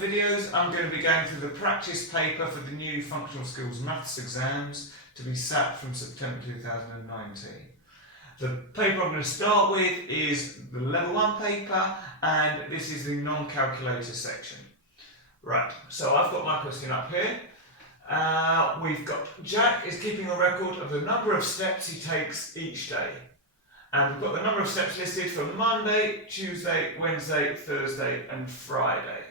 videos I'm going to be going through the practice paper for the new Functional Skills Maths exams to be sat from September 2019. The paper I'm going to start with is the Level 1 paper, and this is the non-calculator section. Right, so I've got my question up here. We've got Jack is keeping a record of the number of steps he takes each day. And we've got the number of steps listed for Monday, Tuesday, Wednesday, Thursday and Friday.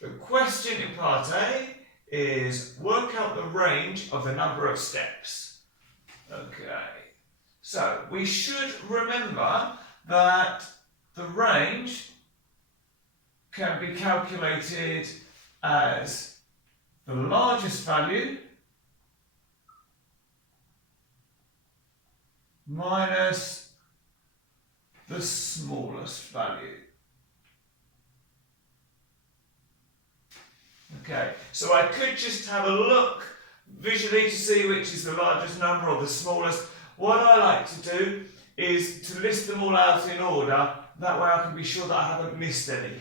The question in part A is work out the range of the number of steps. Okay, so we should remember that the range can be calculated as the largest value minus the smallest value. Okay, so I could just have a look visually to see which is the largest number or the smallest. What I like to do is to list them all out in order, that way I can be sure that I haven't missed any.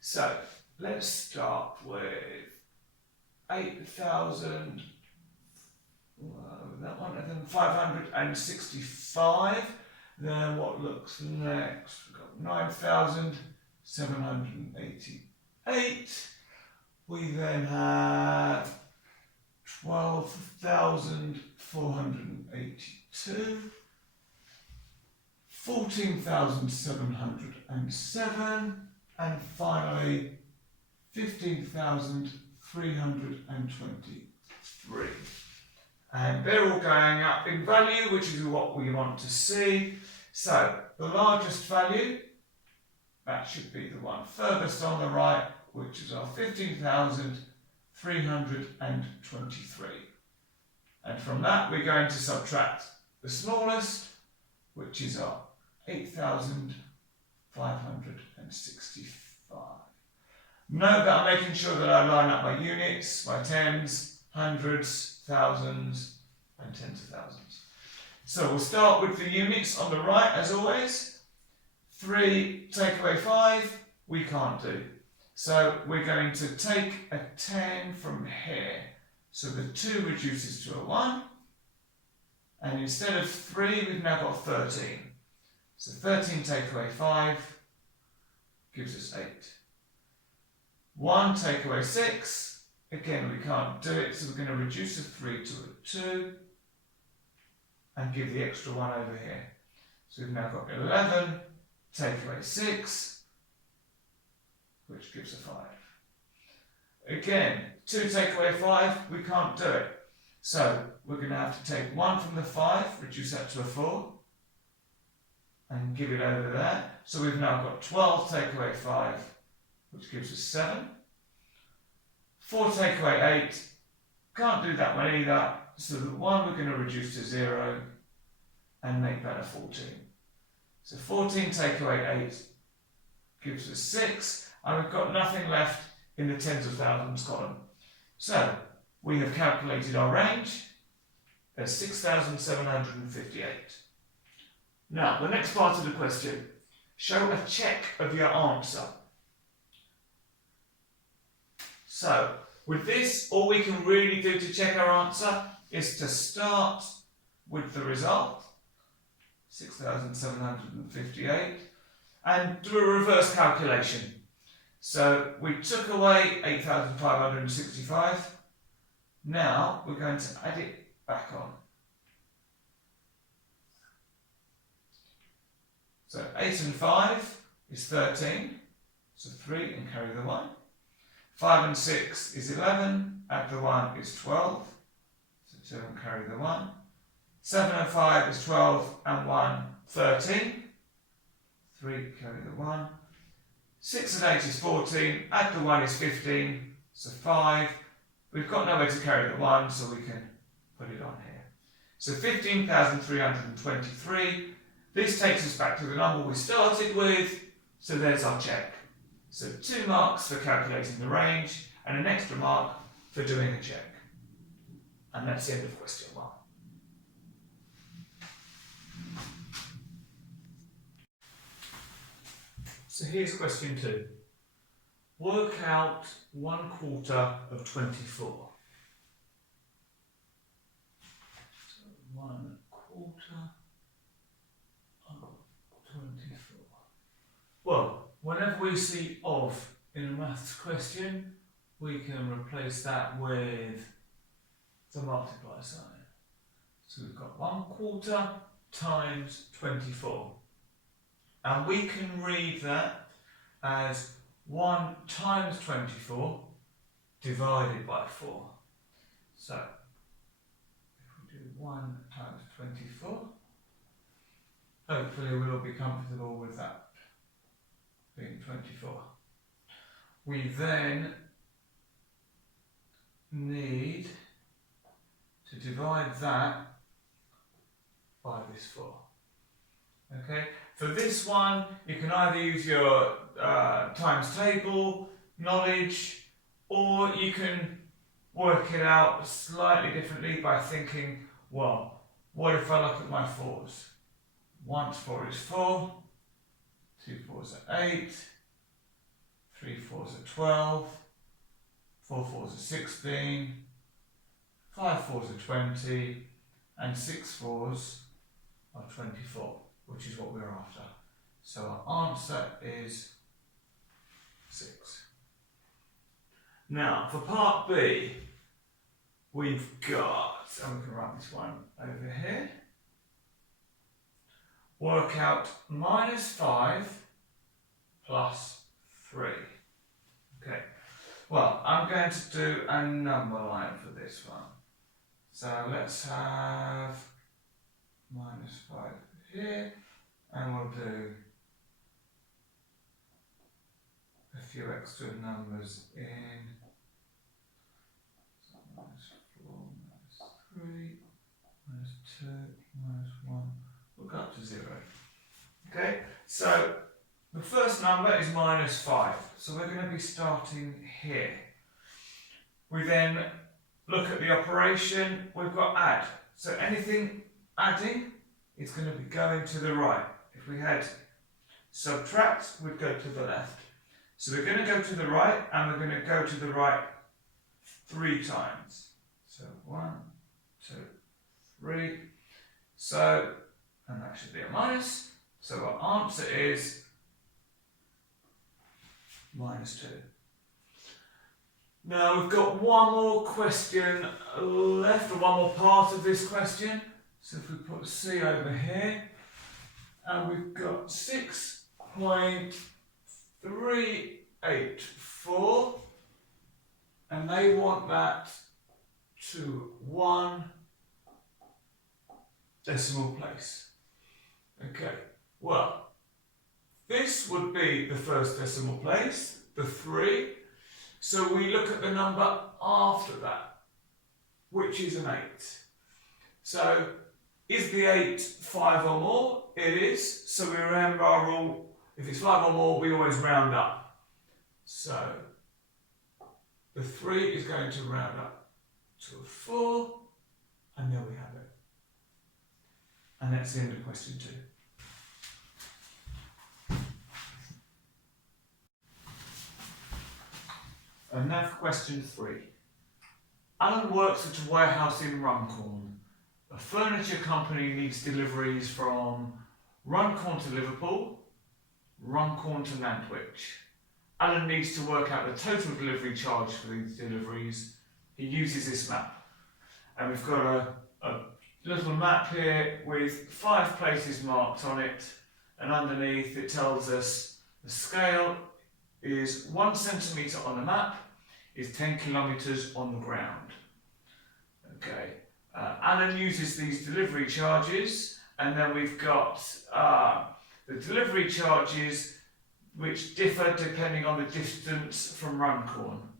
So let's start with 8,000, that one, and then 565. Then what looks next? We've got 9,788. We then have 12,482. 14,707. And finally 15,323. And they're all going up in value, which is what we want to see. So the largest value, that should be the one furthest on the right, which is our 15,323. And from that we're going to subtract the smallest, which is our 8,565. Note that I'm making sure that I line up my units, my tens, hundreds, thousands and tens of thousands. So we'll start with the units on the right as always. 3 take away 5 we can't do. So we're going to take a 10 from here. So the 2 reduces to a 1. And instead of 3 we've now got 13. So 13 take away 5 gives us 8. 1 take away 6. Again, we can't do it, so we're going to reduce a 3 to a 2 and give the extra 1 over here. So we've now got 11, take away 6, which gives a 5. Again, 2 take away 5, we can't do it. So we're going to have to take 1 from the 5, reduce that to a 4, and give it over there. So we've now got 12 take away 5, which gives us 7. 4 take away 8, can't do that one either, so the 1 we're going to reduce to 0 and make that a 14. So 14 take away 8 gives us 6, and we've got nothing left in the tens of thousands column. So we have calculated our range as 6,758. Now the next part of the question, show a check of your answer. So, with this, all we can really do to check our answer is to start with the result, 6,758, and do a reverse calculation. So, we took away 8,565. Now, we're going to add it back on. So, 8 and 5 is 13, so 3 and carry the 1. 5 and 6 is 11, add the 1 is 12, so 2 and carry the 1. 7 and 5 is 12, and 1, 13. 3, carry the 1. 6 and 8 is 14, add the 1 is 15, so 5. We've got nowhere to carry the 1, so we can put it on here. So 15,323. This takes us back to the number we started with, so there's our check. So 2 marks for calculating the range and an extra mark for doing a check. And that's the end of question 1. So here's question 2. Work out 1/4 of 24. So 1/4 of 24. Well, whenever we see of in a maths question, we can replace that with the multiply sign. So we've got 1/4 times 24. And we can read that as 1 times 24 divided by 4. So, if we do 1 times 24, hopefully we'll all be comfortable with that being 24. We then need to divide that by this 4. Okay, for this one, you can either use your times table knowledge, or you can work it out slightly differently by thinking, well, what if I look at my 4s? 1 4 is 4, 2 4s are 8, 3 4s are 12, 4 4s are 16, 5 4s are 20, and 6 4s are 24, which is what we're after. So our answer is 6. Now, for part B, we've got, and we can write this one over here, work out -5 plus 3. Okay, well, I'm going to do a number line for this one. So let's have -5 here, and we'll do a few extra numbers in. So -4, -3, -2, -1. We'll go up to 0. Okay, so the first number is -5. So we're going to be starting here. We then look at the operation. We've got add. So anything adding is going to be going to the right. If we had subtract, we'd go to the left. So we're going to go to the right, and we're going to go to the right 3 times. So 1, 2, 3. So, and that should be a minus. So our answer is -2. Now we've got one more question left, or one more part of this question. So if we put C over here, and we've got 6.384, and they want that to 1 decimal place. Okay, well, this would be the first decimal place, the 3. So we look at the number after that, which is an 8. So is the 8 5 or more? It is. So we remember our rule, if it's 5 or more, we always round up. So the 3 is going to round up to a 4, and there we have it. And that's the end of question 2. And now for question 3. Alan works at a warehouse in Runcorn. A furniture company needs deliveries from Runcorn to Liverpool, Runcorn to Nantwich. Alan needs to work out the total delivery charge for these deliveries. He uses this map. And we've got a little map here with 5 places marked on it, and underneath it tells us the scale is 1 centimetre on the map, is 10 kilometres on the ground. Okay, Alan uses these delivery charges, and then we've got the delivery charges which differ depending on the distance from Runcorn.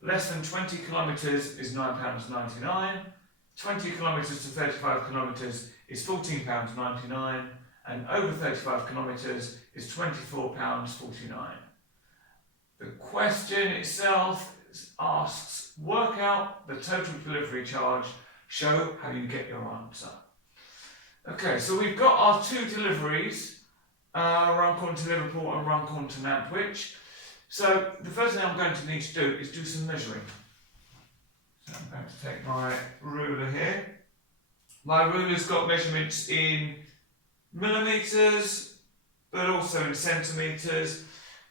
Less than 20 kilometres is £9.99, 20 kilometres to 35 kilometres is £14.99, and over 35 kilometres is £24.49. The question itself asks, work out the total delivery charge, show how you get your answer. Okay, so we've got our 2 deliveries, Runcorn to Liverpool and Runcorn to Nantwich. So the first thing I'm going to need to do is do some measuring. So I'm going to take my ruler here. My ruler's got measurements in millimetres, but also in centimetres,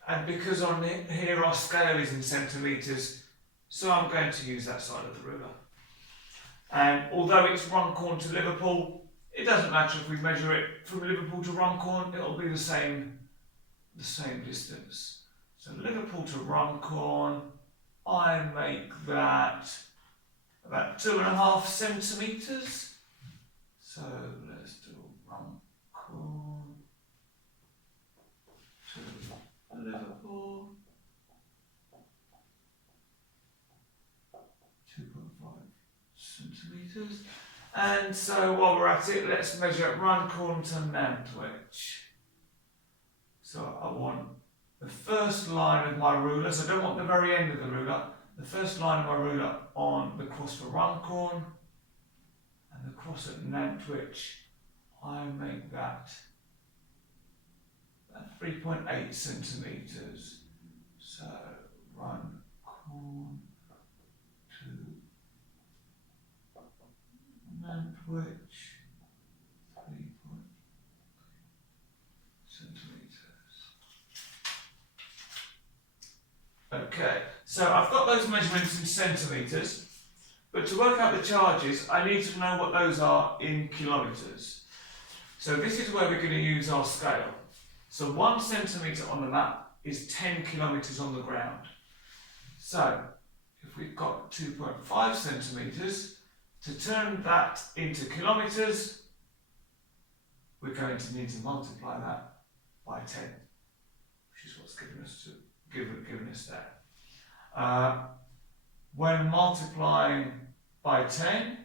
and because on here our scale is in centimetres, so I'm going to use that side of the ruler. And although it's Runcorn to Liverpool, it doesn't matter if we measure it from Liverpool to Runcorn, it'll be the same distance. So Liverpool to Runcorn, I make that about 2.5 centimetres. So let's do Runcorn to Liverpool. 2.5 centimetres. And so while we're at it, let's measure Runcorn to Nantwich. So I want the first line of my ruler, so I don't want the very end of the ruler, the first line of my ruler on the cross for Runcorn, and the cross at Nantwich, I make that 3.8 centimetres. So Runcorn to Nantwich, 3.8 centimetres. Okay, so I've got those measurements in centimetres, but to work out the charges, I need to know what those are in kilometres. So this is where we're going to use our scale. So 1 centimetre on the map is 10 kilometres on the ground. So if we've got 2.5 centimetres, to turn that into kilometres, we're going to need to multiply that by 10, which is what's given us there. When multiplying by 10,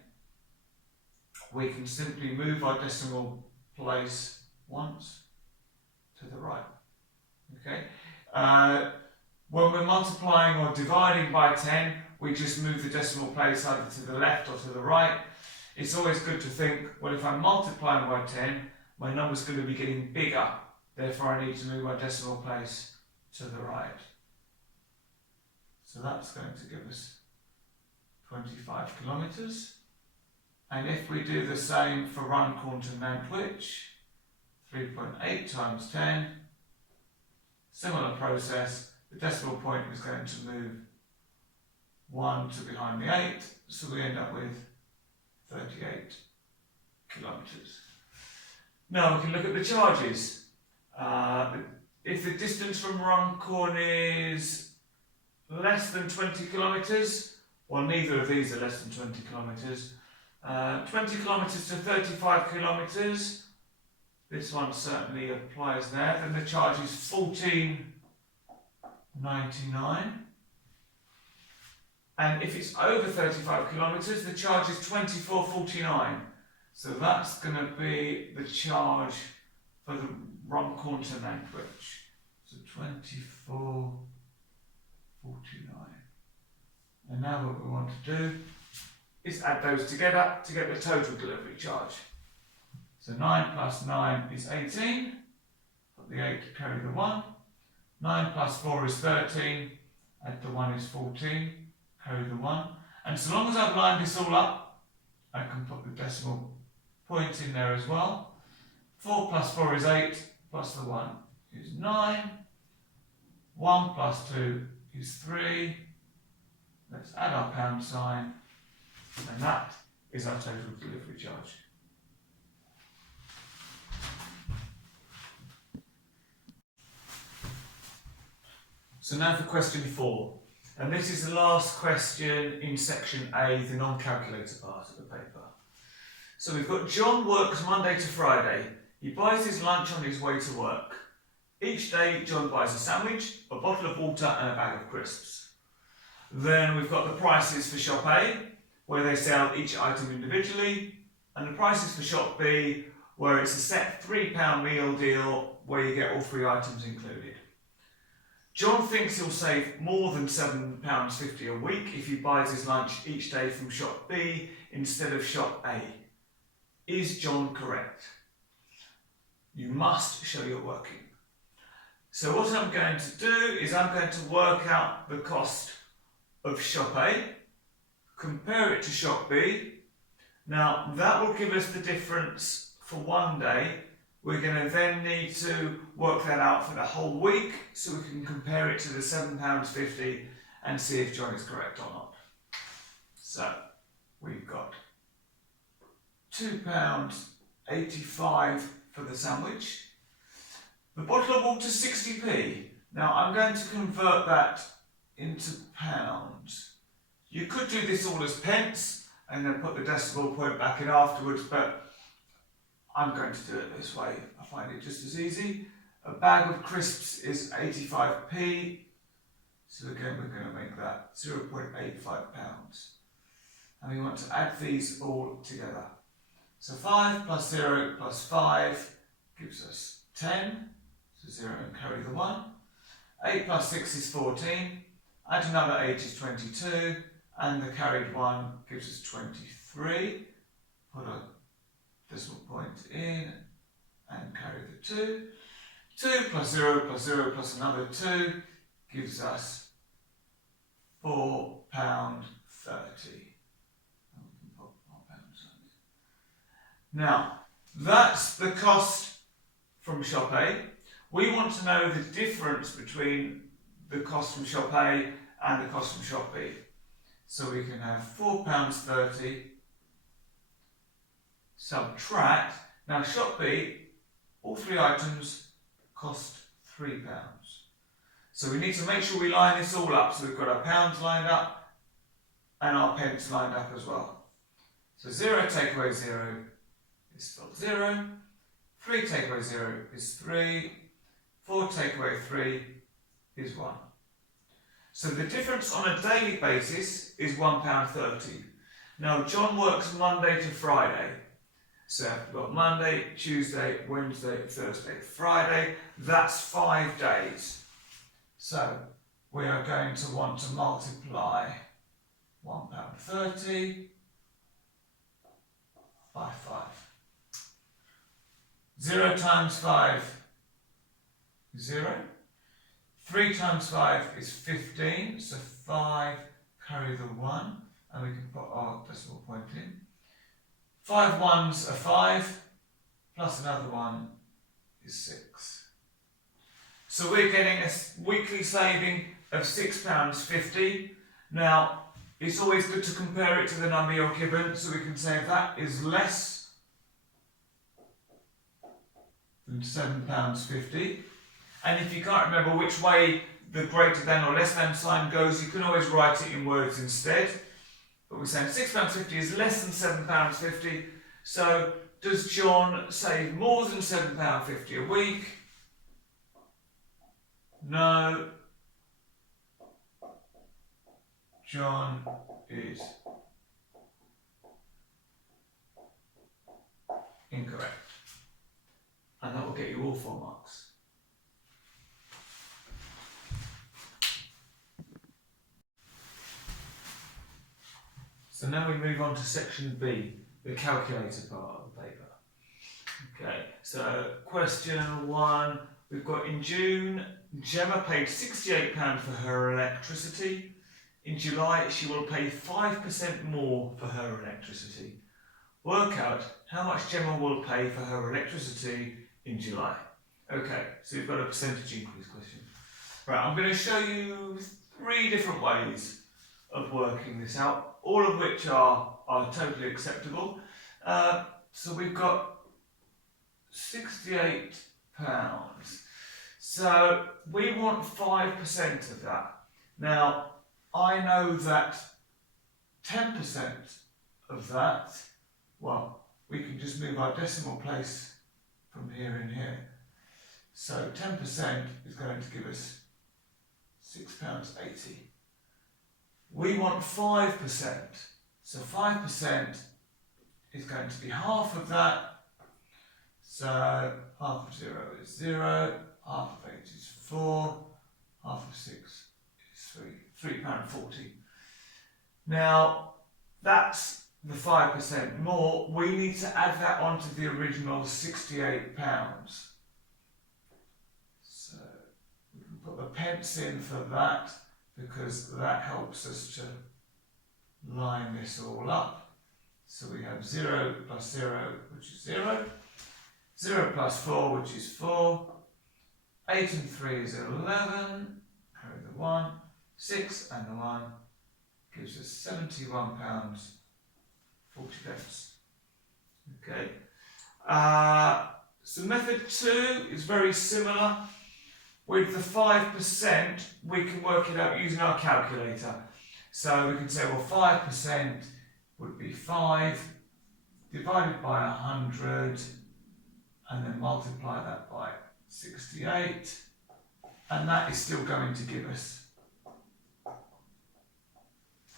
we can simply move our decimal place once to the right. Okay. When we're multiplying or dividing by 10, we just move the decimal place either to the left or to the right. It's always good to think, well, if I'm multiplying by 10, my number's going to be getting bigger. Therefore, I need to move my decimal place to the right. So that's going to give us 25 kilometres. And if we do the same for Runcorn to Nantwich, 3.8 times 10, similar process, the decimal point is going to move 1 to behind the 8, so we end up with 38 kilometres. Now we can look at the charges. If the distance from Runcorn is less than 20 kilometres, well, neither of these are less than 20 kilometres. 20 kilometres to 35 kilometres, this one certainly applies there. Then the charge is $14.99. And if it's over 35 kilometres, the charge is $24.49. So that's going to be the charge for the Runcorn to Nantwich. So $24.49. And now what we want to do is add those together to get the total delivery charge. So 9 plus 9 is 18. Put the 8 to carry the 1. 9 plus 4 is 13. Add the 1 is 14. Carry the 1. And so long as I've lined this all up, I can put the decimal point in there as well. 4 plus 4 is 8. Plus the 1 is 9. 1 plus 2 is 3. Let's add our pound sign. And that is our total delivery charge. So now for question 4. And this is the last question in section A, the non-calculator part of the paper. So we've got John works Monday to Friday. He buys his lunch on his way to work. Each day John buys a sandwich, a bottle of water and a bag of crisps. Then we've got the prices for shop A, where they sell each item individually, and the prices for shop B, where it's a set £3 meal deal where you get all 3 items included. John thinks he'll save more than £7.50 a week if he buys his lunch each day from shop B instead of shop A. Is John correct? You must show your working. So what I'm going to do is I'm going to work out the cost of shop A, compare it to shop B. Now that will give us the difference for one day. We're going to then need to work that out for the whole week so we can compare it to the £7.50 and see if John is correct or not. So we've got £2.85 for the sandwich. The bottle of water 60p. Now I'm going to convert that into pounds. You could do this all as pence and then put the decimal point back in afterwards, but I'm going to do it this way. I find it just as easy. A bag of crisps is 85p. So again, we're going to make that £0.85. And we want to add these all together. So 5 plus 0 plus 5 gives us 10. So 0 and carry the 1. 8 plus 6 is 14. Add another 8 is 22. And the carried 1 gives us 23. Put a decimal point in and carry the 2. 2 plus 0 plus another 2 gives us £4.30. Now, that's the cost from shop A. We want to know the difference between the cost from shop A and the cost from shop B. So we can have £4.30 subtract. Now shop B, all three items cost £3. So we need to make sure we line this all up. So we've got our pounds lined up and our pence lined up as well. So 0 take away 0 is still 0. 3 take away 0 is 3. 4 take away 3 is 1. So the difference on a daily basis is £1.30. Now John works Monday to Friday. So we've got Monday, Tuesday, Wednesday, Thursday, Friday. That's 5 days. So we are going to want to multiply £1.30 by 5. 0 times 5 is 0. 3 times 5 is 15, so 5 carry the 1, and we can put our decimal point in. 5 ones are 5, plus another 1 is 6. So we're getting a weekly saving of £6.50. Now, it's always good to compare it to the number you're given, so we can say that is less than £7.50. And if you can't remember which way the greater than or less than sign goes, you can always write it in words instead. But we're saying £6.50 is less than £7.50. So does John save more than £7.50 a week? No. John is incorrect. And that will get you all 4 marks. So now we move on to section B, the calculator part of the paper. Okay, so question 1, we've got in June, Gemma paid £68 for her electricity. In July, she will pay 5% more for her electricity. Work out how much Gemma will pay for her electricity in July. Okay, so we've got a percentage increase question. Right, I'm going to show you 3 different ways of working this out, all of which are totally acceptable. So we've got £68. So we want 5% of that. Now, I know that 10% of that, well, we can just move our decimal place from here and here. So 10% is going to give us £6.80. We want 5%. So 5% is going to be half of that. So half of 0 is 0, half of 8 is 4, half of 6 is 3, £3.40. Now, that's the 5% more. We need to add that onto the original £68. So put the pence in for that, because that helps us to line this all up. So we have 0 plus 0, which is 0. 0 plus 4, which is 4. 8 and 3 is 11. Carry the 1. 6 and the 1 gives us £71.40. Okay. So method 2 is very similar. With the 5%, we can work it out using our calculator. So we can say, well, 5% would be 5 divided by 100, and then multiply that by 68, and that is still going to give us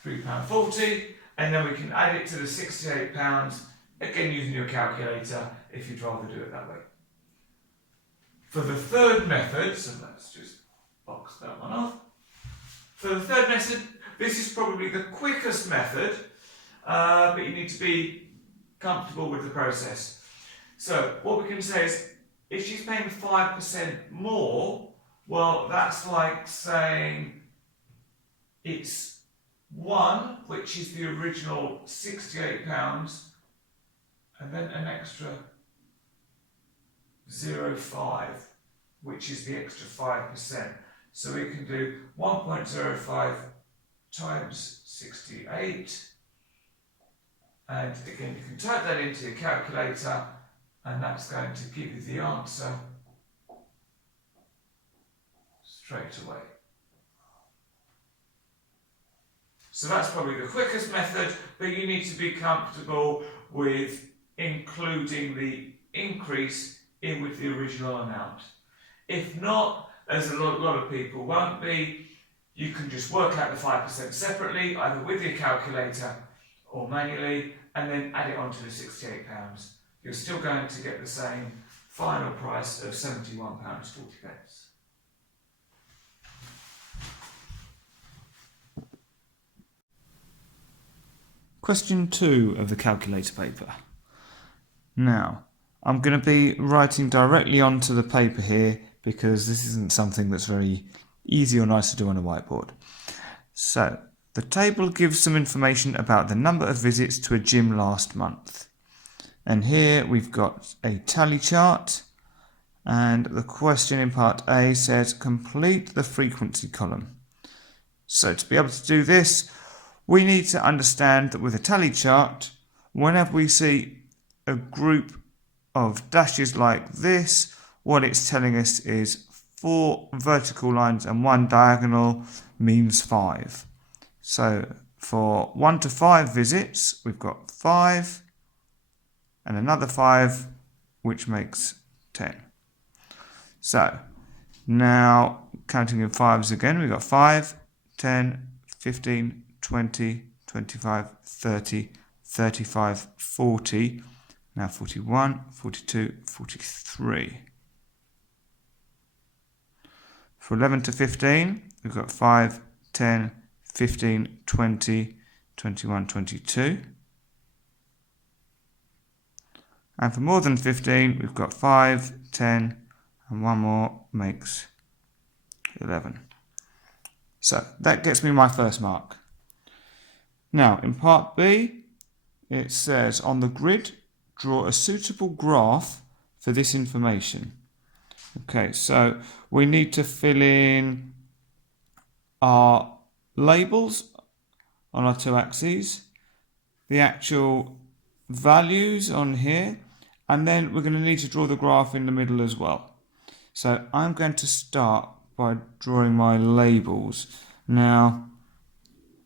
£3.40, and then we can add it to the £68, again using your calculator if you'd rather do it that way. For the third method, so let's just box that one off. For the third method, this is probably the quickest method, but you need to be comfortable with the process. So what we can say is, if she's paying 5% more, well, that's like saying it's 1, which is the original £68, and then an extra 0.5, which is the extra 5%. So we can do 1.05 times 68, and again you can type that into your calculator, and that's going to give you the answer straight away. So that's probably the quickest method, but you need to be comfortable with including the increase in with the original amount. If not, as a lot of people won't be, you can just work out the 5% separately, either with your calculator or manually, and then add it onto the £68. You're still going to get the same final price of £71.40. Question 2 of the calculator paper. Now, I'm going to be writing directly onto the paper here because this isn't something that's very easy or nice to do on a whiteboard. So, the table gives some information about the number of visits to a gym last month. And here we've got a tally chart, and the question in part A says complete the frequency column. So to be able to do this, we need to understand that with a tally chart, whenever we see a group of dashes like this, what it's telling us is 4 vertical lines and 1 diagonal means 5. So for 1 to 5 visits, we've got 5 and another 5, which makes 10. So now counting in 5s again, we've got 5, 10, 15, 20, 25, 30, 35, 40, now 41, 42, 43. For 11 to 15, we've got 5, 10, 15, 20, 21, 22. And for more than 15, we've got 5, 10, and one more makes 11. So that gets me my first mark. Now, in part B, it says on the grid, draw a suitable graph for this information. Okay, so we need to fill in our labels on our 2 axes, the actual values on here, and then we're going to need to draw the graph in the middle as well. So I'm going to start by drawing my labels. Now,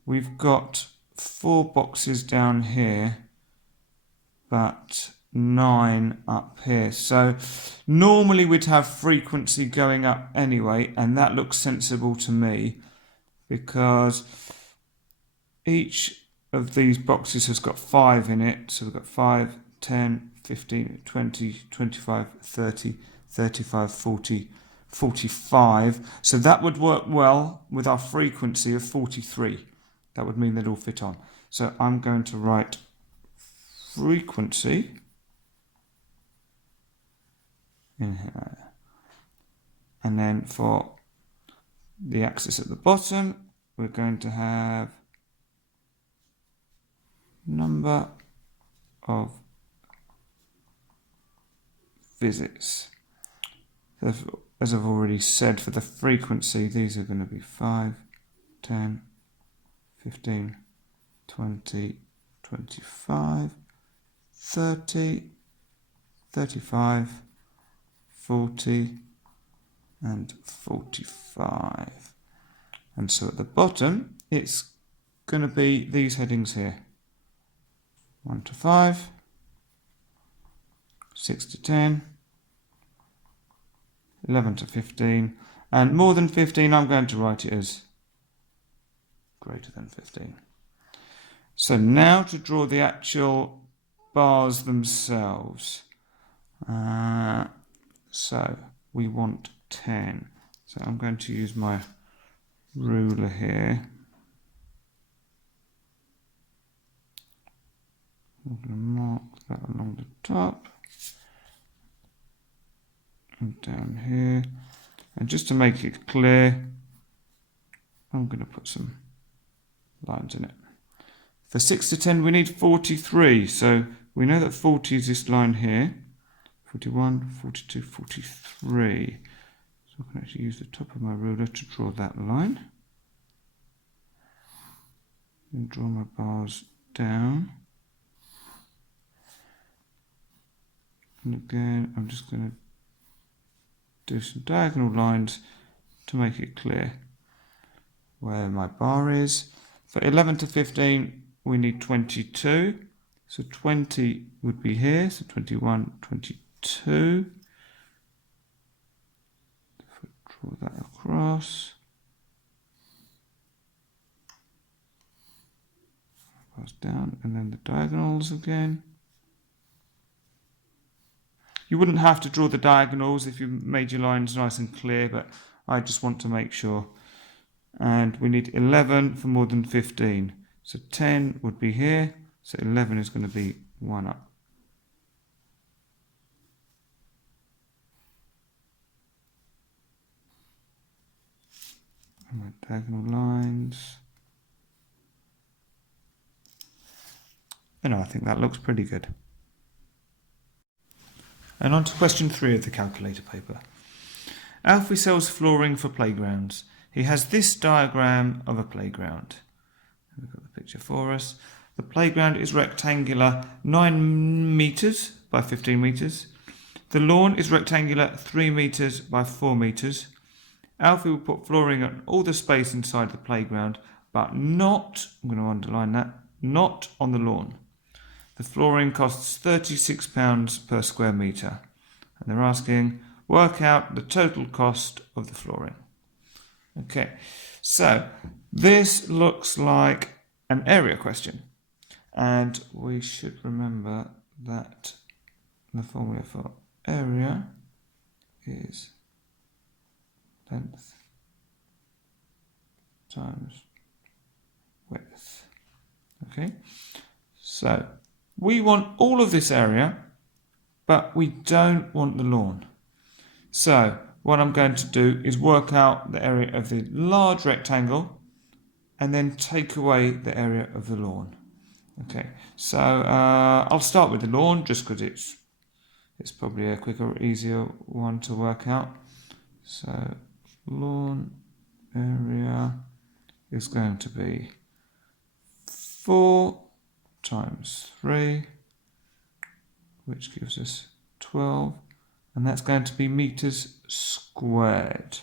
we've got 4 boxes down here, but 9 up here. So normally we'd have frequency going up anyway, and that looks sensible to me because each of these boxes has got 5 in it. So we've got 5, 10, 15, 20, 25, 30, 35, 40, 45. So that would work well with our frequency of 43. That would mean they'd all fit on. So I'm going to write frequency in here. And then for the axis at the bottom, we're going to have number of visits. As I've already said, for the frequency, these are going to be 5, 10, 15, 20, 25, 30, 35, 40, and 45. And so at the bottom, it's going to be these headings here. 1 to 5, 6 to 10, 11 to 15, and more than 15, I'm going to write it as greater than 15. So now to draw the actual bars themselves. So we want 10. So I'm going to use my ruler here. I'm going to mark that along the top and down here. And just to make it clear, I'm going to put some lines in it. For 6 to 10, we need 43. So we know that 40 is this line here. 41, 42, 43. So I can actually use the top of my ruler to draw that line. And draw my bars down. And again, I'm just going to do some diagonal lines to make it clear where my bar is. For 11 to 15, we need 22. So 20 would be here. So 21, 22. If I draw that across. Bars down, and then the diagonals again. You wouldn't have to draw the diagonals if you made your lines nice and clear, but I just want to make sure. And we need 11 for more than 15. So 10 would be here, so 11 is going to be 1 up. And my diagonal lines. And I think that looks pretty good. And on to question 3 of the calculator paper. Alfie sells flooring for playgrounds. He has this diagram of a playground. We've got the picture for us. The playground is rectangular 9 metres by 15 metres. The lawn is rectangular 3 metres by 4 metres. Alfie will put flooring on all the space inside the playground, but not, I'm going to underline that, not on the lawn. The flooring costs £36 per square metre. And they're asking, work out the total cost of the flooring. Okay, so this looks like an area question. And we should remember that the formula for area is length times width. Okay, so we want all of this area, but we don't want the lawn. So what I'm going to do is work out the area of the large rectangle and then take away the area of the lawn. Okay, so I'll start with the lawn just because it's probably a quicker, easier one to work out. So lawn area is going to be 4 times 3, which gives us 12, and that's going to be meters squared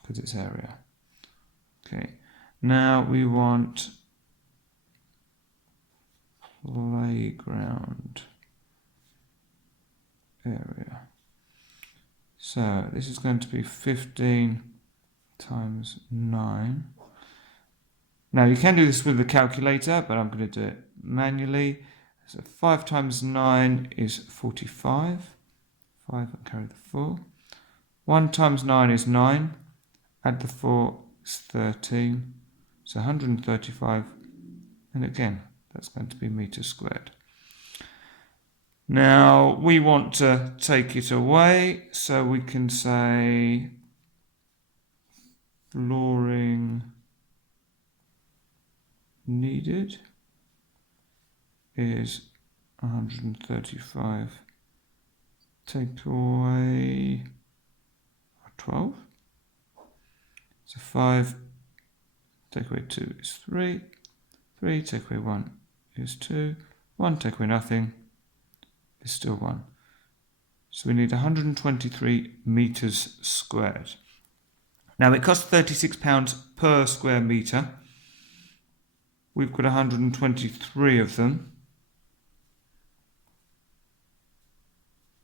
because it's area. Okay, now we want playground area. So this is going to be 15 times 9. Now you can do this with the calculator, but I'm going to do it manually. So 5 times 9 is 45. 5 and carry the 4. 1 times 9 is 9. Add the 4 is 13. So 135. And again, that's going to be meters squared. Now we want to take it away, so we can say flooring needed is 135. Take away 12. So 5. Take away 2 is 3. 3 take away 1 is 2. 1 take away nothing is still 1. So we need 123 metres squared. Now it costs £36 per square metre. We've got 123 of them.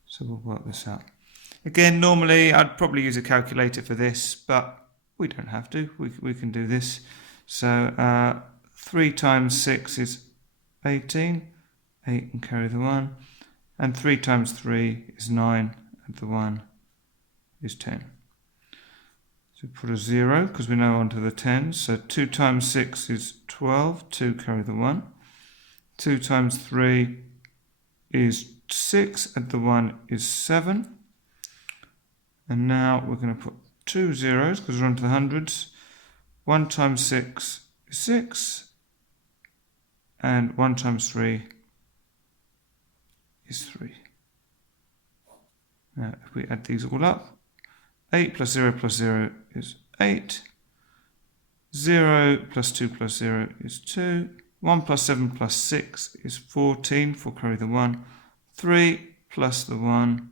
So we'll work this out. Again, normally I'd probably use a calculator for this, but we don't have to. We can do this. So 3 times 6 is 18. 8 and carry the 1. And 3 times 3 is 9, and the 1 is 10. So put a 0, because we know onto the 10s. So 2 times 6 is 12. 2 carry the 1. 2 times 3 is 6, and the 1 is 7. And now we're going to put 2 zeros, because we're onto the hundreds. 1 times 6 is 6. And 1 times 3 is 3. Now, if we add these all up, 8 plus 0 is 8. 0 plus 2 plus 0 is 2. 1 plus 7 plus 6 is 14. 4 carry the 1. 3 plus the 1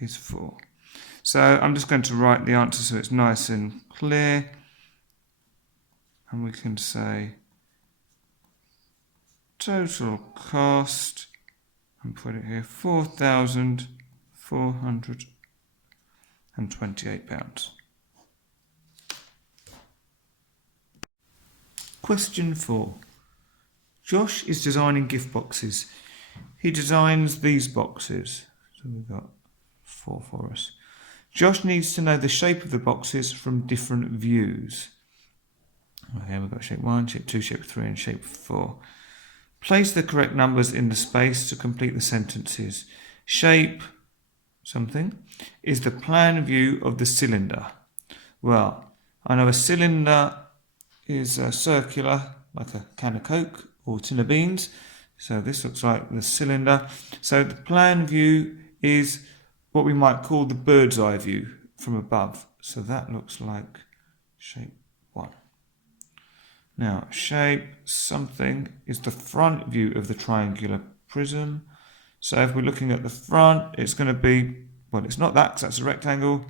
is 4. So I'm just going to write the answer so it's nice and clear. And we can say total cost, and put it here, £4,428. Question 4. Josh is designing gift boxes. He designs these boxes. So we've got 4 for us. Josh needs to know the shape of the boxes from different views. Okay, we've got shape 1, shape 2, shape 3 and shape 4. Place the correct numbers in the space to complete the sentences. Shape something is the plan view of the cylinder. Well, I know a cylinder is circular, like a can of Coke or tin of beans. So this looks like the cylinder. So the plan view is what we might call the bird's eye view from above. So that looks like shape 1. Now, shape something is the front view of the triangular prism. So if we're looking at the front, it's going to be, well, it's not that because that's a rectangle.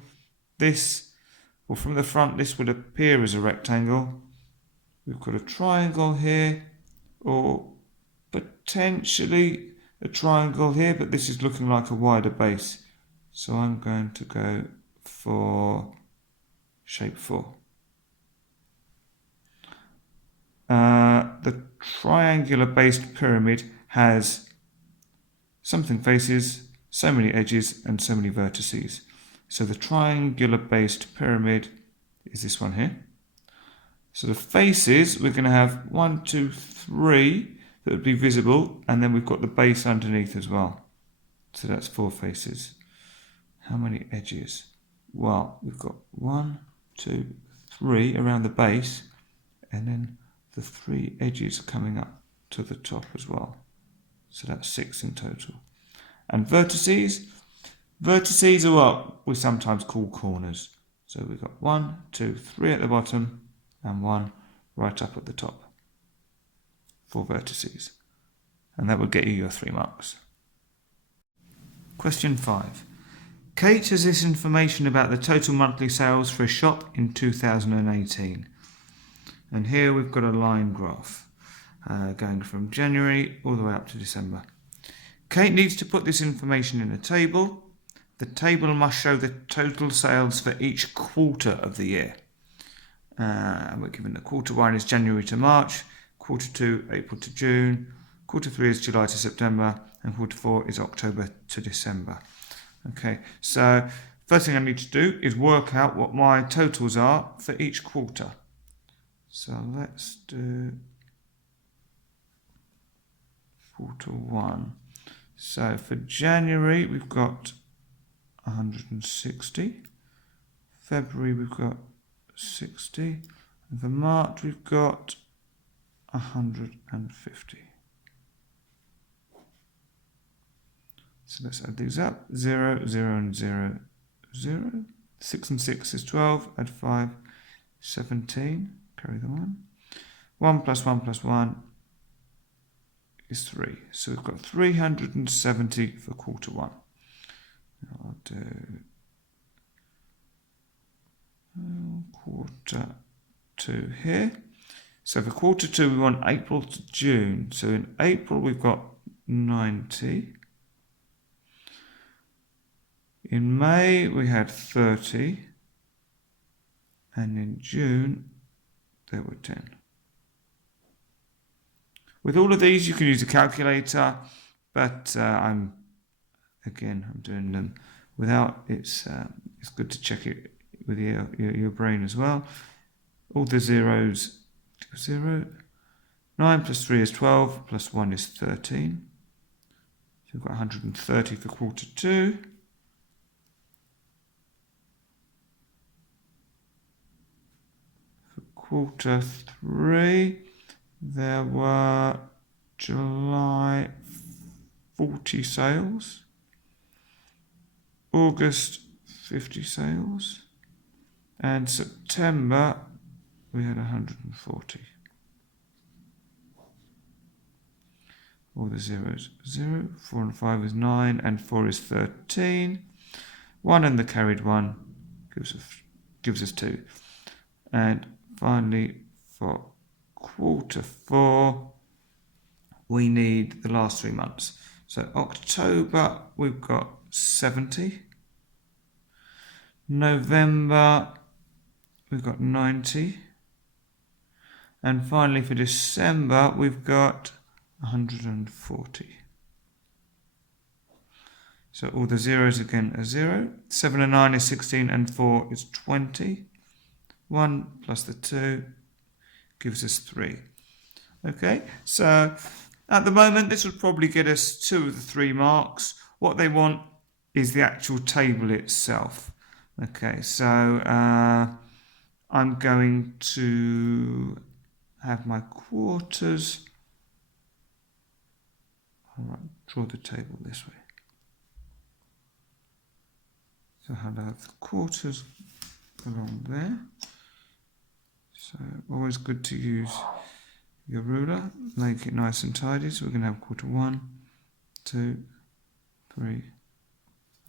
This, well, from the front, this would appear as a rectangle. We've got a triangle here, or potentially a triangle here, but this is looking like a wider base. So I'm going to go for shape 4. The triangular based pyramid has something faces, so many edges and so many vertices. So the triangular based pyramid is this one here. So the faces, we're going to have 1, 2, 3 that would be visible, and then we've got the base underneath as well. So that's 4 faces. How many edges? Well, we've got 1, 2, 3 around the base, and then the 3 edges coming up to the top as well. So that's 6 in total. And vertices? Vertices are what we sometimes call corners. So we've got 1, 2, 3 at the bottom, and 1 right up at the top. 4 vertices. And that will get you your 3 marks. Question 5. Kate has this information about the total monthly sales for a shop in 2018. And here we've got a line graph going from January all the way up to December. Kate needs to put this information in a table. The table must show the total sales for each quarter of the year. We're given that quarter 1 is January to March, quarter 2 April to June, quarter 3 is July to September, and quarter 4 is October to December. Okay, so first thing I need to do is work out what my totals are for each quarter. So let's do quarter 1. So for January we've got 160. February we've got 60. And for March, we've got 150. So let's add these up. 0, 0, and 0, 0. 6 and 6 is 12. Add 5, 17. Carry the 1. 1 plus 1 plus 1 is 3. So we've got 370 for quarter 1. Now I'll do quarter 2 here. So for quarter 2, we want April to June. So in April, we've got 90. In May, we had 30. And in June, there were 10. With all of these, you can use a calculator, but I'm doing them without. It's good to check it with your brain as well. All the zeros, 0. 9 plus 3 is 12, plus 1 is 13. So we've got 130 for quarter 2. For quarter 3, there were July 40 sales, August 50 sales, and September we had 140. All the zeros, 0, 4 and 5 is 9, and 4 is 13. 1 and the carried 1 gives us 2. And finally, for quarter 4, we need the last 3 months. So October, we've got 70. November, we've got 90. And finally for December, we've got 140. So all the zeros again are 0. 7 and 9 is 16, and 4 is 20. 1 plus the 2 gives us 3. Okay, so at the moment, this would probably get us 2 of the 3 marks. What they want is the actual table itself. Okay, so I'm going to have my quarters. All right, draw the table this way. So I'll have the quarters along there. So always good to use your ruler, make it nice and tidy. So we're going to have quarter 1, 2, 3,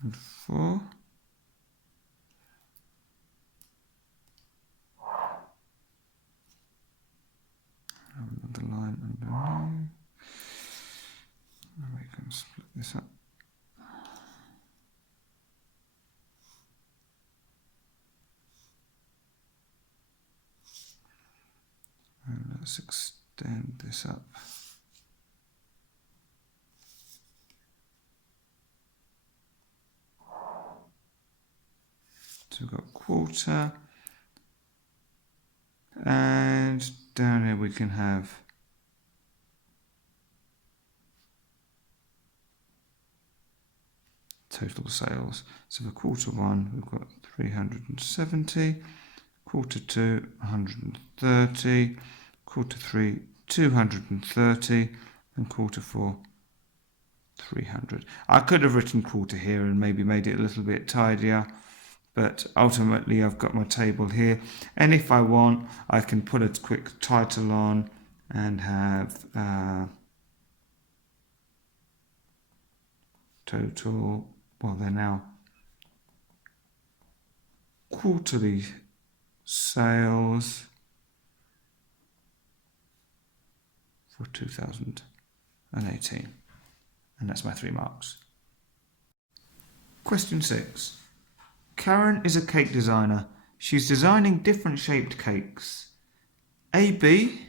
and 4. Another line underneath. And we can split this up. And let's extend this up. So we've got quarter, and down here we can have total sales. So for quarter 1, we've got 370, quarter 2, 130, quarter 3, 230, and quarter 4, 300. I could have written quarter here and maybe made it a little bit tidier, but ultimately I've got my table here, and if I want, I can put a quick title on and have total, well, they're now quarterly sales for 2018, and that's my 3 marks. Question 6. Karen is a cake designer. She's designing different shaped cakes. AB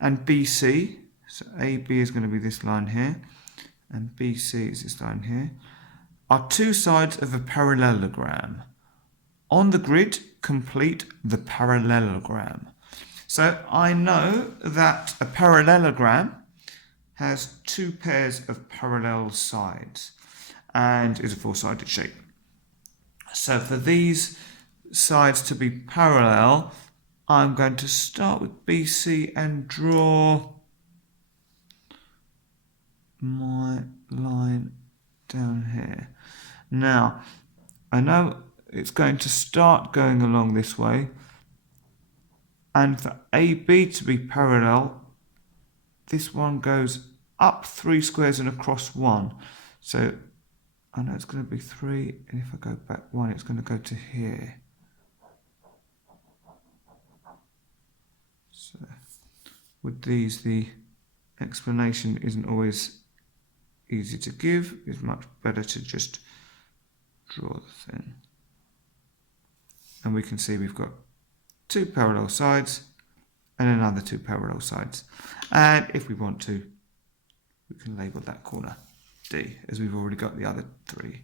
and BC, so AB is going to be this line here, and BC is this line here, are 2 sides of a parallelogram. On the grid, complete the parallelogram. So I know that a parallelogram has 2 pairs of parallel sides and is a 4-sided shape. So for these sides to be parallel, I'm going to start with BC and draw my line down here. Now, I know it's going to start going along this way, and for AB to be parallel, this one goes up 3 squares and across 1. So I know it's going to be 3, and if I go back 1, it's going to go to here. So with these, the explanation isn't always easy to give. It's much better to just draw the thing. And we can see we've got 2 parallel sides and another 2 parallel sides. And if we want to, we can label that corner D, as we've already got the other 3.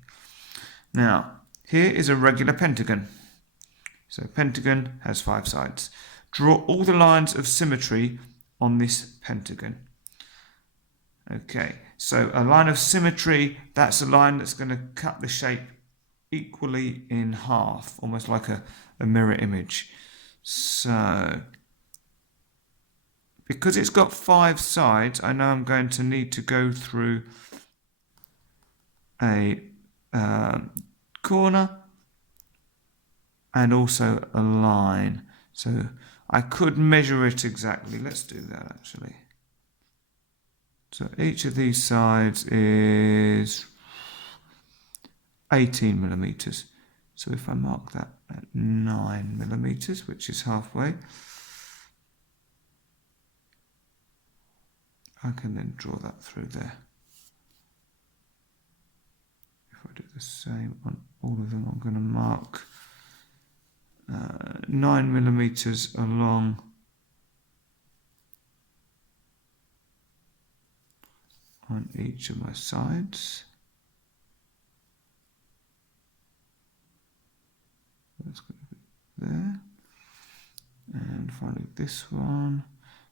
Now, here is a regular pentagon. So pentagon has 5 sides. Draw all the lines of symmetry on this pentagon. Okay, so a line of symmetry, that's a line that's going to cut the shape equally in half, almost like a mirror image. So, because it's got 5 sides, I know I'm going to need to go through a corner and also a line. So I could measure it exactly. Let's do that actually. So each of these sides is 18 millimeters. So if I mark that at 9 millimeters, which is halfway, I can then draw that through there. If I do the same on all of them, I'm going to mark 9 millimeters along on each of my sides. That's going to be there. And finally this one.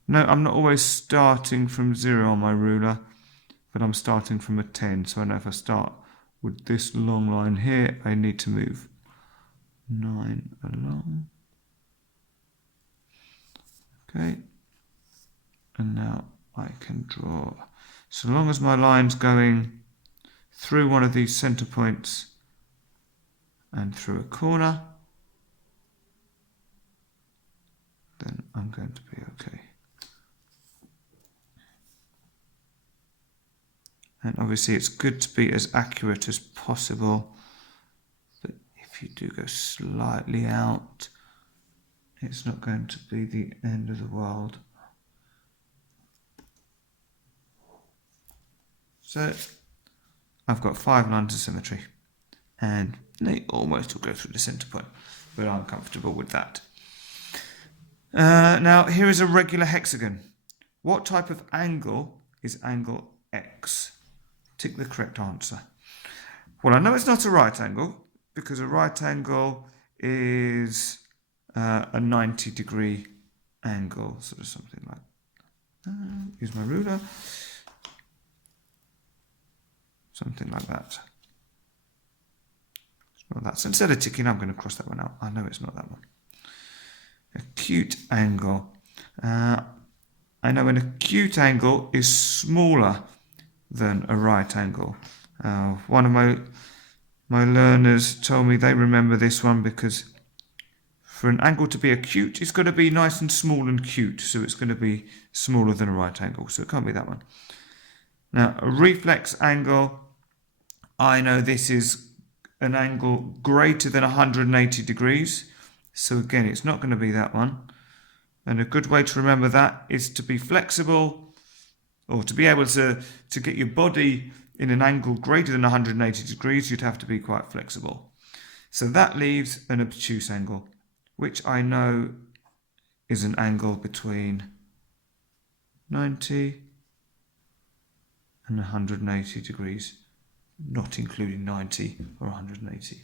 No, I'm not always starting from 0 on my ruler, but I'm starting from a 10. So I know if I start with this long line here, I need to move 9 along. Okay. And now I can draw. So long as my line's going through one of these center points and through a corner, then I'm going to be okay. And obviously it's good to be as accurate as possible, but if you do go slightly out, it's not going to be the end of the world. So I've got 5 lines of symmetry, and they almost will go through the center point, but I'm comfortable with that. Now here is a regular hexagon. What type of angle is angle X? Tick the correct answer. Well, I know it's not a right angle, because a right angle is a 90-degree angle, sort of something like that. Use my ruler. Something like that. It's not that. So instead of ticking, I'm going to cross that one out. I know it's not that one. Acute angle. I know an acute angle is smaller than a right angle. One of my learners told me they remember this one because for an angle to be acute, it's got to be nice and small and cute. So it's going to be smaller than a right angle. So it can't be that one. Now, a reflex angle, I know this is an angle greater than 180 degrees. So again, it's not going to be that one. And a good way to remember that is to be flexible, or to be able to get your body in an angle greater than 180 degrees, you'd have to be quite flexible. So that leaves an obtuse angle, which I know is an angle between 90 and 180 degrees, not including 90 or 180.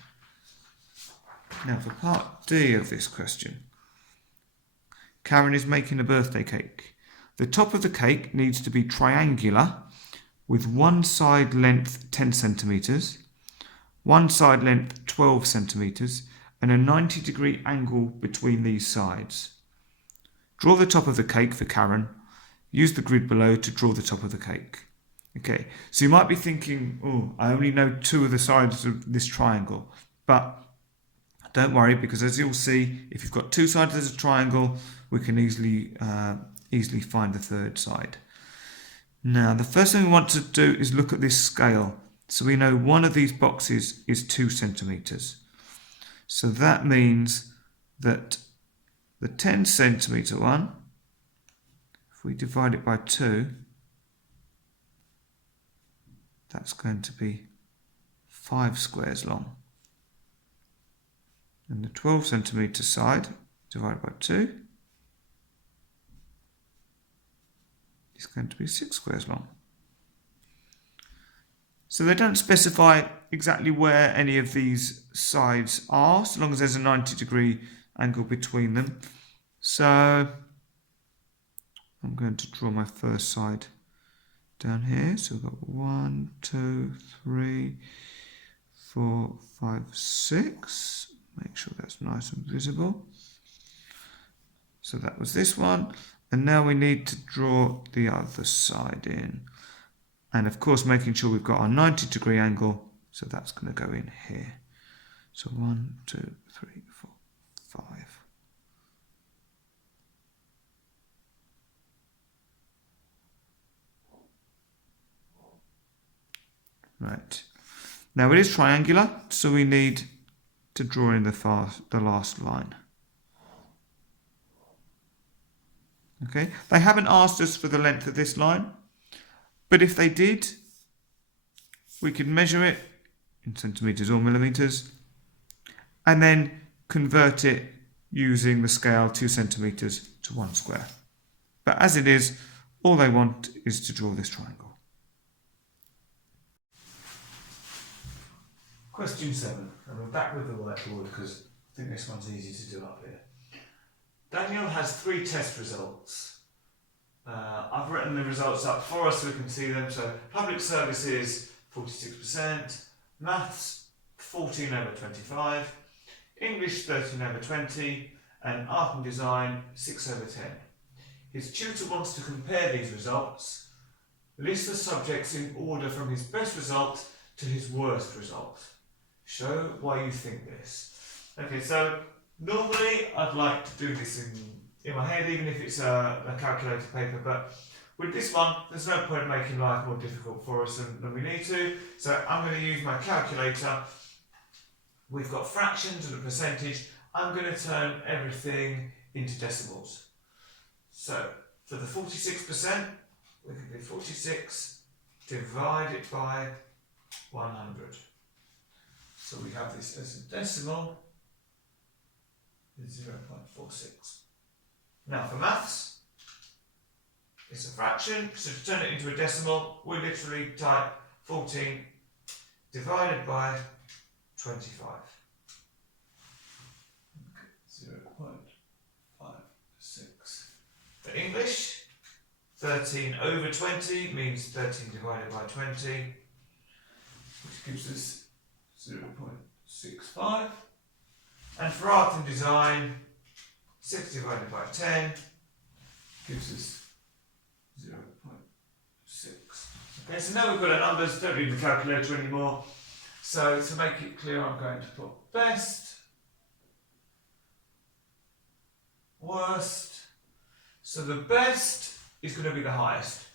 Now for part D of this question, Karen is making a birthday cake. The top of the cake needs to be triangular with one side length 10 centimetres, one side length 12 centimetres and a 90-degree angle between these sides. Draw the top of the cake for Karen. Use the grid below to draw the top of the cake. Okay, so you might be thinking, oh, I only know 2 of the sides of this triangle. But don't worry, because as you'll see, if you've got 2 sides of a triangle, we can easily find the 3rd side. Now, the first thing we want to do is look at this scale. So we know one of these boxes is 2 centimetres. So that means that the 10 centimetre one, if we divide it by 2, that's going to be 5 squares long. And the 12 centimetre side divided by 2 is going to be 6 squares long. So they don't specify exactly where any of these sides are, so long as there's a 90-degree angle between them. So I'm going to draw my first side down here. So we've got 1, 2, 3, 4, 5, 6. Make sure that's nice and visible. So that was this one. And now we need to draw the other side in. And of course, making sure we've got our 90-degree angle. So that's going to go in here. So 1, 2, 3, 4, 5. Right. Now it is triangular, so we need to draw in the last line. Okay. They haven't asked us for the length of this line, but if they did, we could measure it in centimetres or millimetres and then convert it using the scale 2 centimetres to 1 square. But as it is, all they want is to draw this triangle. Question 7, and we're back with the whiteboard because I think this one's easy to do up here. Daniel has 3 test results. I've written the results up for us so we can see them. So public services 46%, maths 14 over 25, English 13 over 20, and art and design 6 over 10. His tutor wants to compare these results. List the subjects in order from his best result to his worst result. Show why you think this. Okay, so normally I'd like to do this in my head, even if it's a calculator paper, but with this one, there's no point in making life more difficult for us than we need to. So I'm going to use my calculator. We've got fractions and a percentage. I'm going to turn everything into decimals. So for the 46%, we can do 46 divided by 100. So we have this as a decimal, is 0.46. Now for maths, it's a fraction, so to turn it into a decimal, we literally type 14 divided by 25. Okay, 0.56. For English, 13 over 20 means 13 divided by 20, which gives us 0.65. And for art and design, 6 divided by 10 gives us 0.6. Okay, so now we've got our numbers, don't need the calculator anymore. So to make it clear, I'm going to put best, worst. So the best is going to be the highest.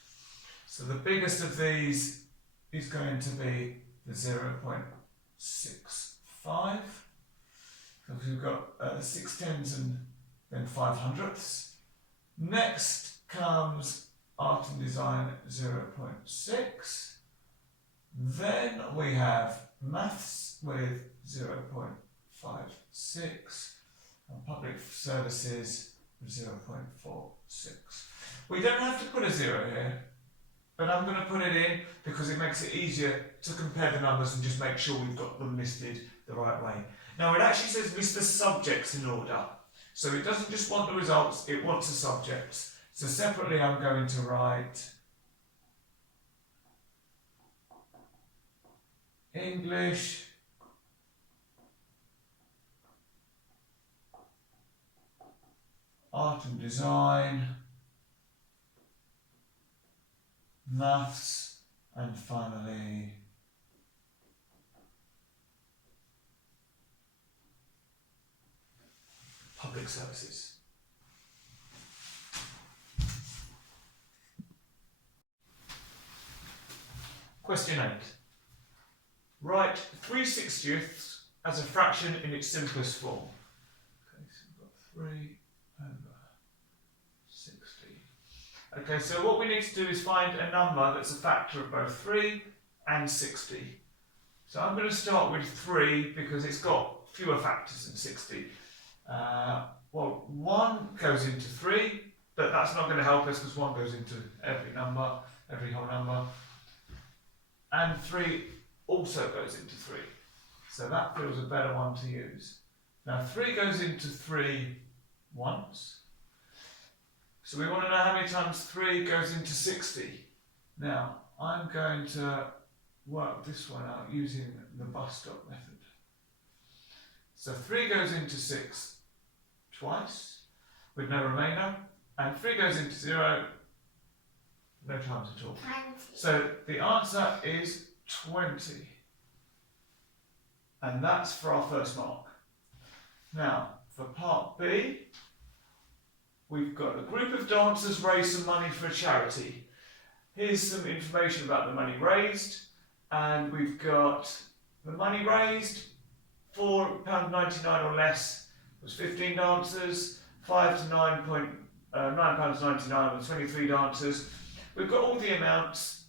So the biggest of these is going to be the 0.65. Because we've got 6 tens and then 5 hundredths. Next comes art and design 0.6. Then we have maths with 0.56 and public services with 0.46. We don't have to put a 0 here, but I'm going to put it in because it makes it easier to compare the numbers and just make sure we've got them listed the right way. Now it actually says list the subjects in order. So it doesn't just want the results, it wants the subjects. So separately I'm going to write English, art and design, maths, and finally public services. Question 8. Write 3/60ths as a fraction in its simplest form. Okay, so we've got 3 over 60. Okay, so what we need to do is find a number that's a factor of both 3 and 60. So I'm going to start with 3 because it's got fewer factors than 60. Well, 1 goes into 3, but that's not going to help us because 1 goes into every number, every whole number. And 3 also goes into 3. So that feels a better one to use. Now 3 goes into 3 once. So we want to know how many times 3 goes into 60. Now I'm going to work this one out using the bus stop method. So 3 goes into 6 twice with no remainder, and 3 goes into 0 no times at all. 20. So the answer is 20. And that's for our first mark. Now, for part B, we've got a group of dancers raise some money for a charity. Here's some information about the money raised, and we've got the money raised, £4.99 or less was 15 dancers, £5 to £9.99 was 23 dancers. We've got all the amounts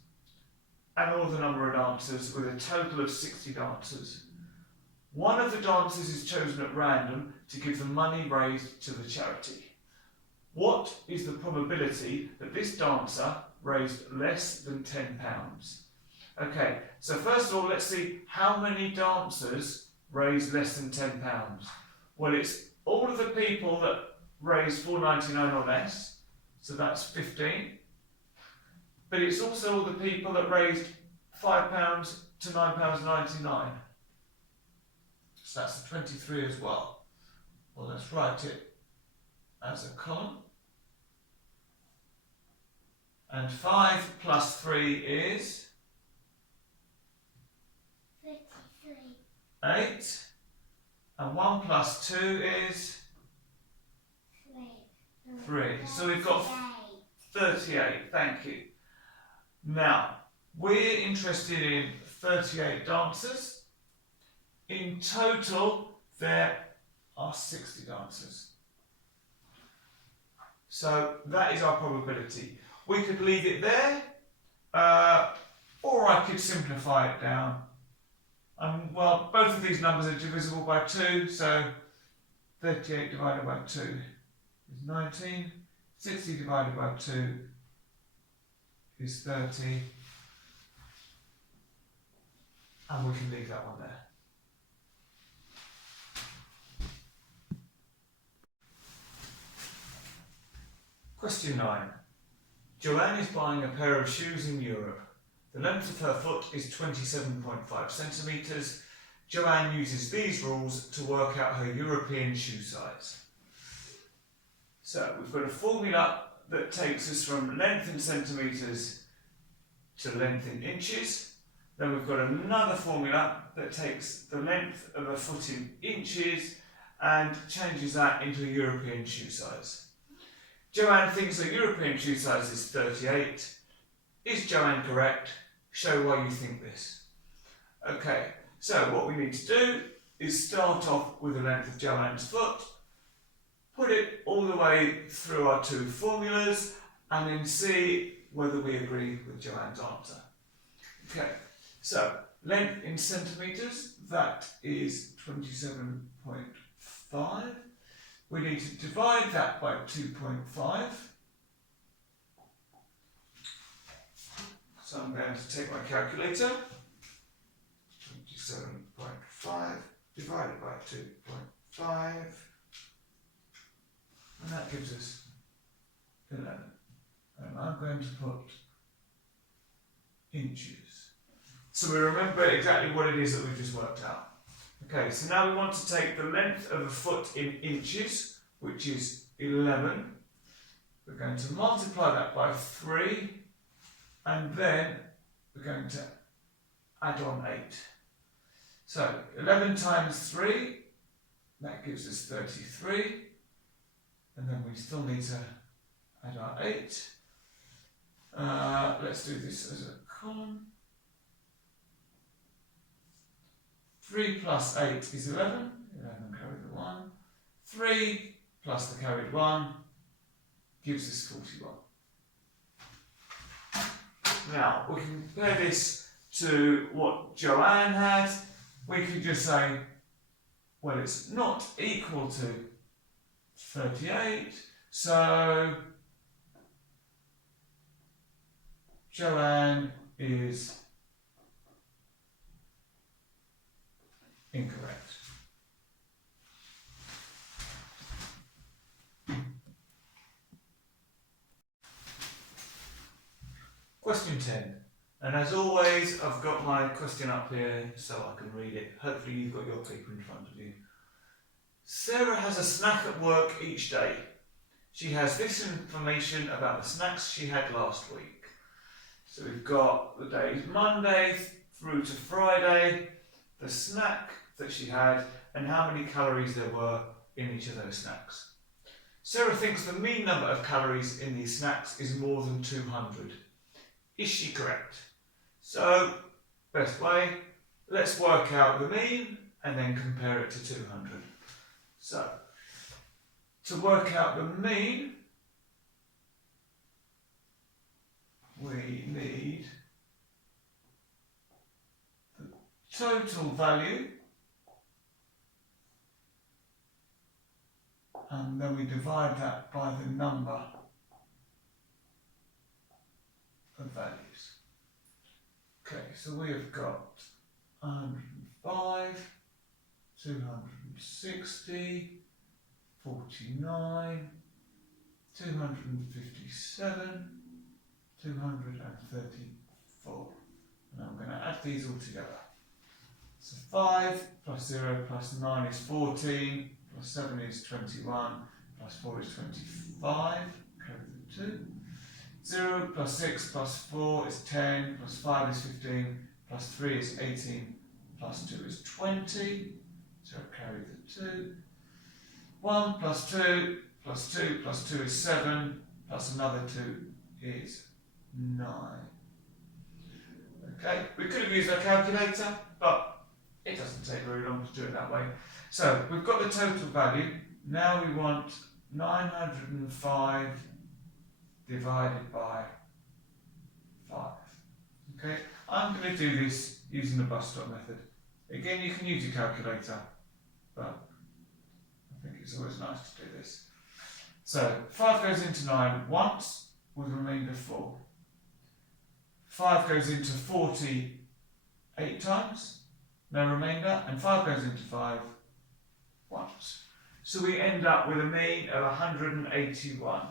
and all the number of dancers with a total of 60 dancers. One of the dancers is chosen at random to give the money raised to the charity. What is the probability that this dancer raised less than £10? Okay, so first of all, let's see how many dancers raised less than £10. Well, it's all of the people that raised £4.99 or less, so that's 15. But it's also all the people that raised £5 to £9.99. So that's the 23 as well. Well, let's write it as a column. And 5 plus 3 is? 33. 8. And 1 plus 2 is? 3. So we've got 38. Thank you. Now, we're interested in 38 dancers. In total, there are 60 dancers. So that is our probability. We could leave it there, or I could simplify it down. Well, both of these numbers are divisible by 2, so 38 divided by 2 is 19. 60 divided by 2 is 30. And we can leave that one there. Question 9. Joanne is buying a pair of shoes in Europe. The length of her foot is 27.5 centimetres. Joanne uses these rules to work out her European shoe size. So we've got a formula that takes us from length in centimetres to length in inches. Then we've got another formula that takes the length of a foot in inches and changes that into a European shoe size. Joanne thinks her European shoe size is 38. Is Joanne correct? Show why you think this. Okay, so what we need to do is start off with the length of Joanne's foot, put it all the way through our two formulas, and then see whether we agree with Joanne's answer. Okay, so length in centimetres, that is 27.5. We need to divide that by 2.5. So I'm going to take my calculator. 27.5 divided by 2.5. And that gives us 11. And I'm going to put inches. So we remember exactly what it is that we've just worked out. Okay, so now we want to take the length of a foot in inches, which is 11. We're going to multiply that by 3, and then we're going to add on 8. So 11 times 3, that gives us 33, and then we still need to add our 8. Let's do this as a column. 3 plus 8 is 11. 11 carried the 1. 3 plus the carried 1 gives us 41. Now, we can compare this to what Joanne had. We could just say, well, it's not equal to 38, so Joanne is incorrect. Question 10. And as always, I've got my question up here so I can read it. Hopefully you've got your paper in front of you. Sarah has a snack at work each day. She has this information about the snacks she had last week. So we've got the days Monday through to Friday, the snack that she had, and how many calories there were in each of those snacks. Sarah thinks the mean number of calories in these snacks is more than 200. Is she correct? So, best way, let's work out the mean and then compare it to 200. So, to work out the mean, we need the total value, and then we divide that by the number of values. Okay, so we have got 105, 260, 49, 257, 234. And I'm going to add these all together. So 5 plus 0 plus 9 is 14, plus 7 is 21, plus 4 is 25, carry the 2. 0 plus 6 plus 4 is 10, plus 5 is 15, plus 3 is 18, plus 2 is 20, so carry the 2. 1 plus 2 plus 2 plus 2 is 7, plus another 2 is 9. Okay, we could have used our calculator, but it doesn't take very long to do it that way. So we've got the total value. Now we want 905 divided by 5. Okay, I'm going to do this using the bus stop method. Again, you can use your calculator, but I think it's always nice to do this. So 5 goes into 9 once with a remainder 4. 5 goes into 40 8 times, no remainder, and 5 goes into 5 once. So we end up with a mean of 181.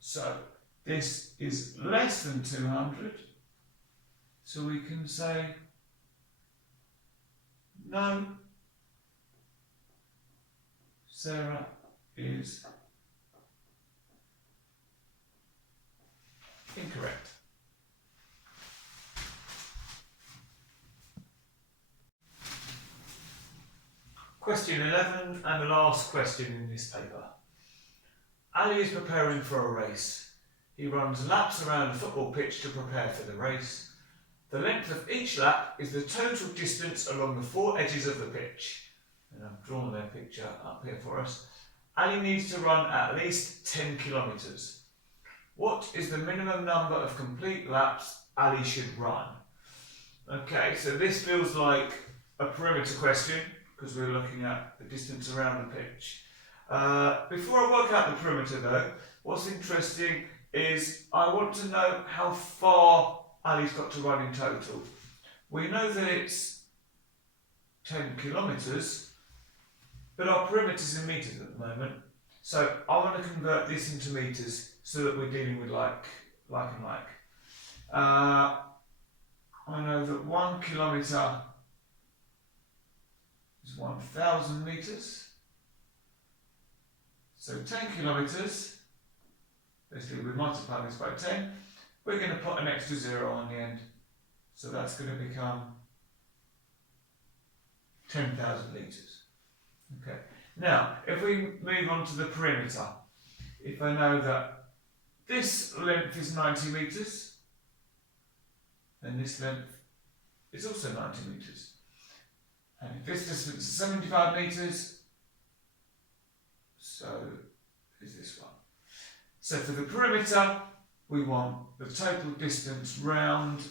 So this is less than 200, so we can say no, Sarah is incorrect. Question 11 and the last question in this paper. Ali is preparing for a race. He runs laps around the football pitch to prepare for the race. The length of each lap is the total distance along the 4 edges of the pitch. And I've drawn their picture up here for us. Ali needs to run at least 10 kilometres. What is the minimum number of complete laps Ali should run? Okay, so this feels like a perimeter question because we're looking at the distance around the pitch. Before I work out the perimeter though, what's interesting is I want to know how far Ali's got to run in total. We know that it's 10 kilometres, but our perimeter's in metres at the moment. So I want to convert this into metres so that we're dealing with like and like. I know that 1 kilometre is 1,000 metres. So 10 kilometres, basically we multiply this by 10, we're going to put an extra 0 on the end. So that's going to become 10,000 litres. Okay. Now, if we move on to the perimeter, if I know that this length is 90 metres, then this length is also 90 metres. And if this distance is 75 metres, so is this one. So for the perimeter, we want the total distance round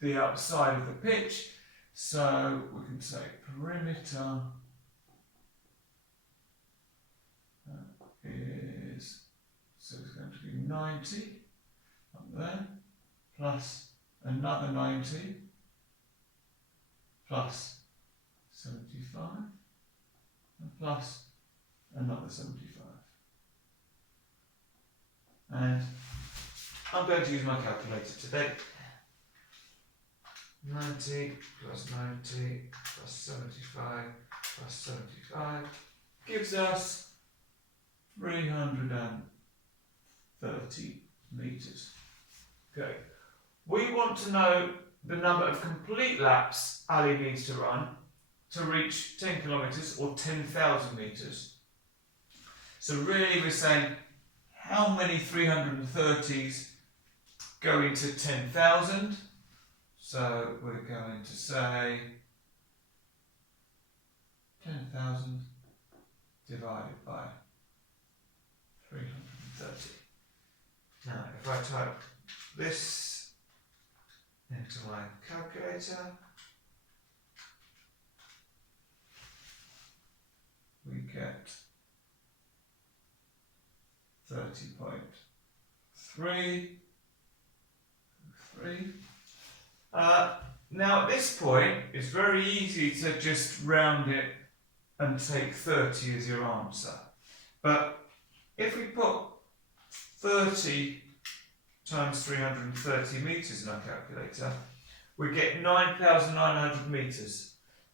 the outside of the pitch. So we can say perimeter is, so it's going to be 90 up there, plus another 90, plus 75, and plus another 75. And I'm going to use my calculator today. 90 plus 90 plus 75 plus 75 gives us 330 metres. Okay. We want to know the number of complete laps Ali needs to run to reach 10 kilometres or 10,000 metres. So really we're saying how many 330s go into 10,000? So we're going to say 10,000 divided by 330. Now if I type this into my calculator, we get 30.33. Now at this point, it's very easy to just round it and take 30 as your answer. But if we put 30 times 330 metres in our calculator, we get 9,900 metres.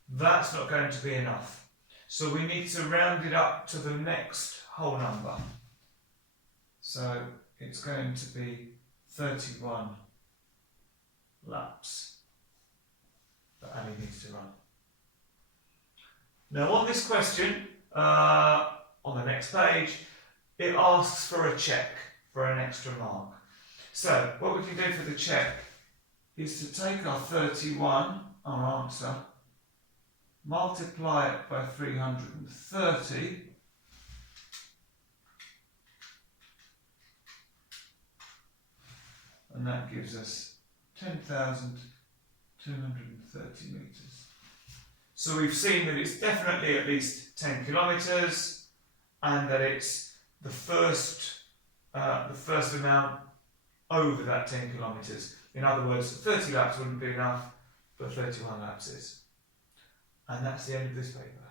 That's not going to be enough. So we need to round it up to the next whole number. So it's going to be 31 laps that Ali needs to run. Now on this question, on the next page, it asks for a check, for an extra mark. So what we can do for the check is to take our 31, our answer, multiply it by 330, and that gives us 10,230 metres. So we've seen that it's definitely at least 10 kilometres, and that it's the first amount over that 10 kilometres. In other words, 30 laps wouldn't be enough, but 31 laps is. And that's the end of this paper.